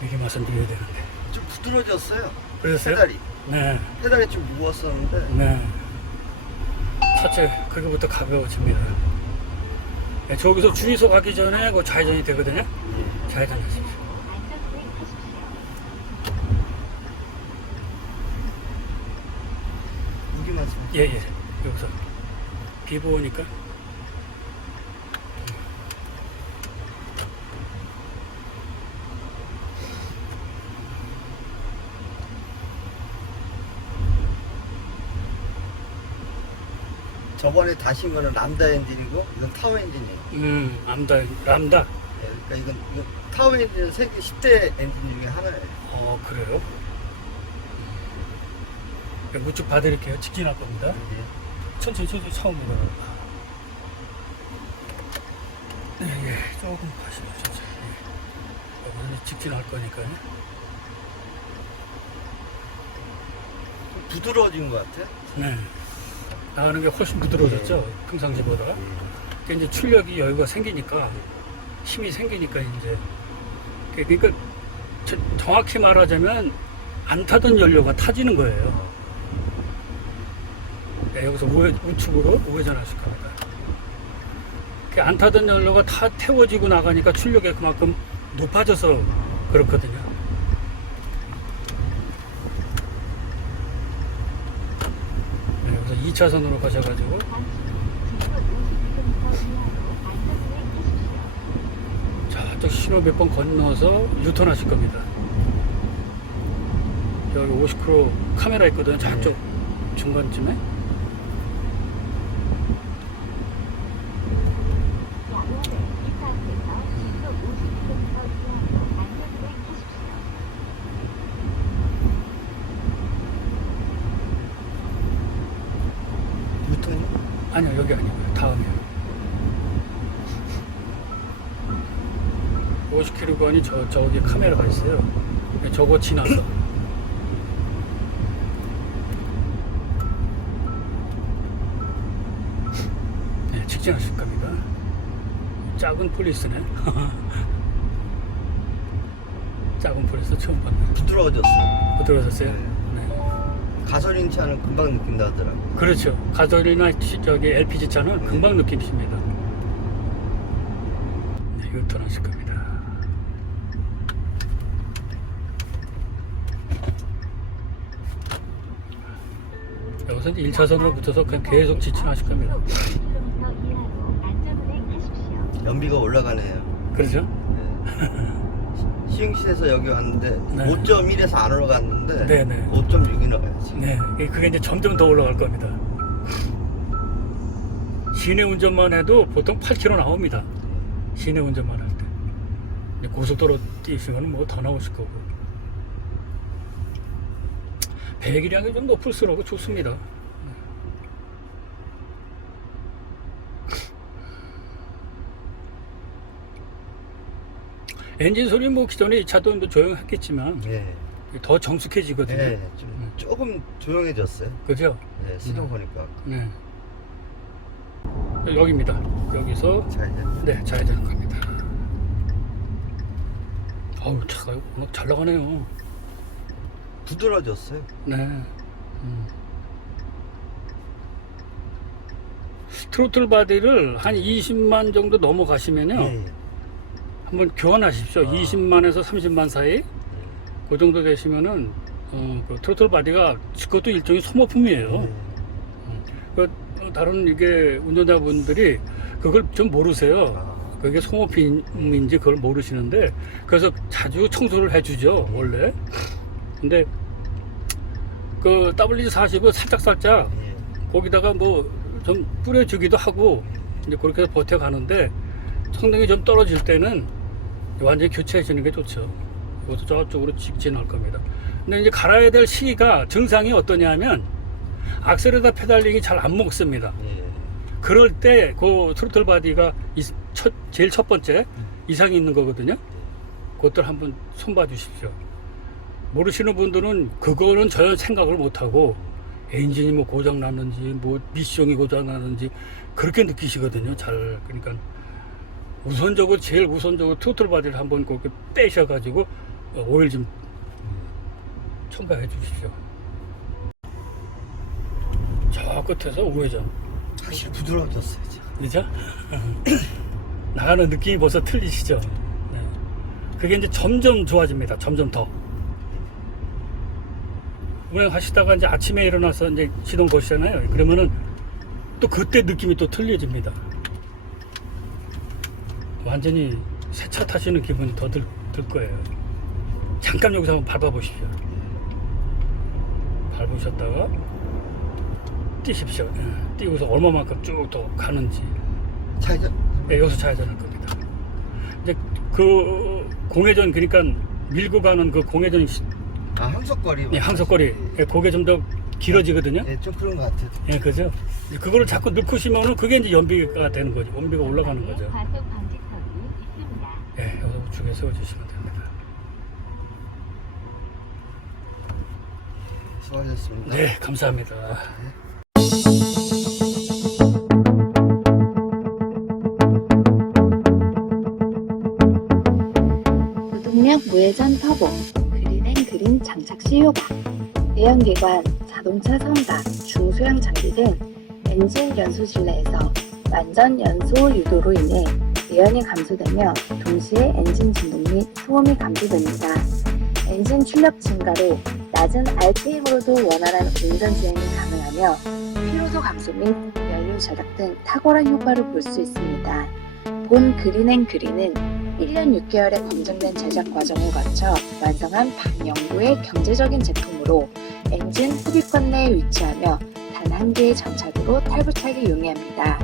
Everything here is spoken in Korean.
미리 말씀드려야 되는데. 좀 부드러워졌어요. 그러셨어요? 페달이. 네, 페달이 좀 무거웠었는데 네. 차체 그거부터 가벼워집니다. 네, 저기서 주유소 가기 전에 그 좌회전이 되거든요. 좌회전 하십시오. 무기 말씀. 예, 예. 여기서. 비보 오니까. 저번에 다신 거는 람다 엔진이고 이건 타워 엔진이에요. 음, 람다, 람다. 예, 그러니까 이건, 이건 타워 엔진은 세계 10대 엔진 중에 하나예요. 어, 그래요? 네, 우측 봐드릴게요. 직진할 겁니다. 예. 천천히, 천천히 차옵니다. 네, 예. 조금 가시죠, 천천히. 예. 여기는 직진할 거니까요. 좀 부드러워진 것 같아요. 네. 나가는 게 훨씬 부드러워졌죠. 평상시보다. 그게 이제 출력이 여유가 생기니까, 힘이 생기니까 이제. 그러니까 저- 정확히 말하자면 안 타던 연료가 타지는 거예요. 네, 여기서 우회, 우측으로 우회전하실 겁니다. 그안 타던 연료가 다 태워지고 나가니까 출력이 그만큼 높아져서 그렇거든요. 네, 여기서 2차선으로 가셔가지고 저쪽 신호 몇 번 건너서 유턴하실 겁니다. 여기 50km 카메라 있거든요. 저쪽 중간쯤에. 유턴이? 아니요, 여기 아니고요. 다음이에요. 50km권이 저, 저기 카메라가 있어요. 네, 저거 지나서. 네, 직진하실 겁니다. 작은 폴리스네. 작은 폴리스 처음 봤네. 부드러워졌어요. 부드러워졌어요? 네. 가솔린 차는 금방 느낀다 하더라고요. 그렇죠. 가솔이나 치- 저기 LPG 차는 금방 느끼십니다. 네, 유턴하실 겁니다. 여기서 이제 1차선으로 붙어서 그냥 계속 직진하실 겁니다. 연비가 올라가네요. 그렇죠? 네. 시흥시에서 여기 왔는데 네. 5.1에서 안 올라갔는데 네, 네. 5.6이 나가요 지금. 네. 그게 이제 점점 더 올라갈 겁니다. 시내 운전만 해도 보통 8km 나옵니다. 시내 운전만 할 때. 고속도로 뛰시면 뭐 더 나오실 거고. 배기량이 좀 높을수록 좋습니다. 엔진 소리 뭐 기존에 이 차도 뭐 조용했겠지만 네. 더 정숙해지거든요. 네, 좀 조금 조용해졌어요. 그죠? 네, 시동 보니까. 네. 여기입니다. 여기서 자 이제 네 좌회전 갑니다. 아우 차가 워낙 잘 나가네요. 부드러워졌어요. 네. 음. 트로틀 바디를 한 20만 정도 넘어가시면요. 네. 한번 교환하십시오. 아. 20만에서 30만 사이 그 정도 되시면은 어, 그 트로틀 바디가 그것도 일종의 소모품이에요. 네. 그 어, 다른 이게 운전자분들이 그걸 좀 모르세요. 아, 그게 소모품인지 그걸 모르시는데 그래서 자주 청소를 해주죠 원래. 근데 그 WD-40을 살짝 살짝 예. 거기다가 뭐 좀 뿌려주기도 하고 이제 그렇게 해서 버텨가는데 성능이 좀 떨어질 때는 완전히 교체해 주는 게 좋죠. 이것도 저쪽으로 직진할 겁니다. 근데 이제 갈아야 될 시기가 증상이 어떠냐면 악셀에다 페달링이 잘 안 먹습니다. 예. 그럴 때 그 트로틀 바디가 이 첫, 제일 첫 번째 이상이 있는 거거든요. 그것들 한번 손봐 주십시오. 모르시는 분들은 그거는 전혀 생각을 못 하고 엔진이 뭐 고장 났는지 뭐 미션이 고장 났는지 그렇게 느끼시거든요. 잘 그러니까 우선적으로 제일 우선적으로 트로틀 바디를 한번 그렇게 빼셔가지고 어, 오일 좀 첨가해 주십시오. 저 끝에서 우회전. 확실히 부드러워졌어요. 그죠? 나가는 느낌이 벌써 틀리시죠? 네. 그게 이제 점점 좋아집니다. 점점 더. 운행하시다가 이제 아침에 일어나서 이제 시동 거시잖아요. 그러면은 또 그때 느낌이 또 틀려집니다. 완전히 새 차 타시는 기분이 더 들, 들 거예요. 잠깐 여기서 한번 밟아보십시오. 밟으셨다가 뛰십시오. 예, 뛰고서 얼마만큼 쭉 더 가는지. 차이죠? 네, 여기서 좌회전할 겁니다. 이제 그 공회전 그러니까 밀고 가는 그 공회전 시- 아 항속거리. 예, 항속거리 예, 그게 좀 더 길어지거든요. 네, 좀 그런 것 같아요. 예, 그죠? 이제 그거를 자꾸 넣고시면은 그게 이제 연비가 되는 거죠. 연비가 올라가는 거죠. 과속 방지턱이 있습니다. 우측에 세워주시면 됩니다. 수고하셨습니다. 네, 감사합니다. 무동력 무회전 터보, 그린앤 그린 장착 시 효과, 내연기관, 자동차 선박, 중소형 장비 등 엔진 연소 실내에서 완전 연소 유도로 인해 내연이 감소되며 동시에 엔진 진동 및 소음이 감소됩니다. 엔진 출력 증가로 낮은 RPM으로도 원활한 운전 주행이 가능하며 피로도 감소 및 연료 절약 등 탁월한 효과를 볼 수 있습니다. 본 그린앤 그린은 1년 6개월의 검증된 제작 과정을 거쳐 완성한 반영구의 경제적인 제품으로 엔진 흡입권 내에 위치하며 단 한 개의 장착으로 탈부착이 용이합니다.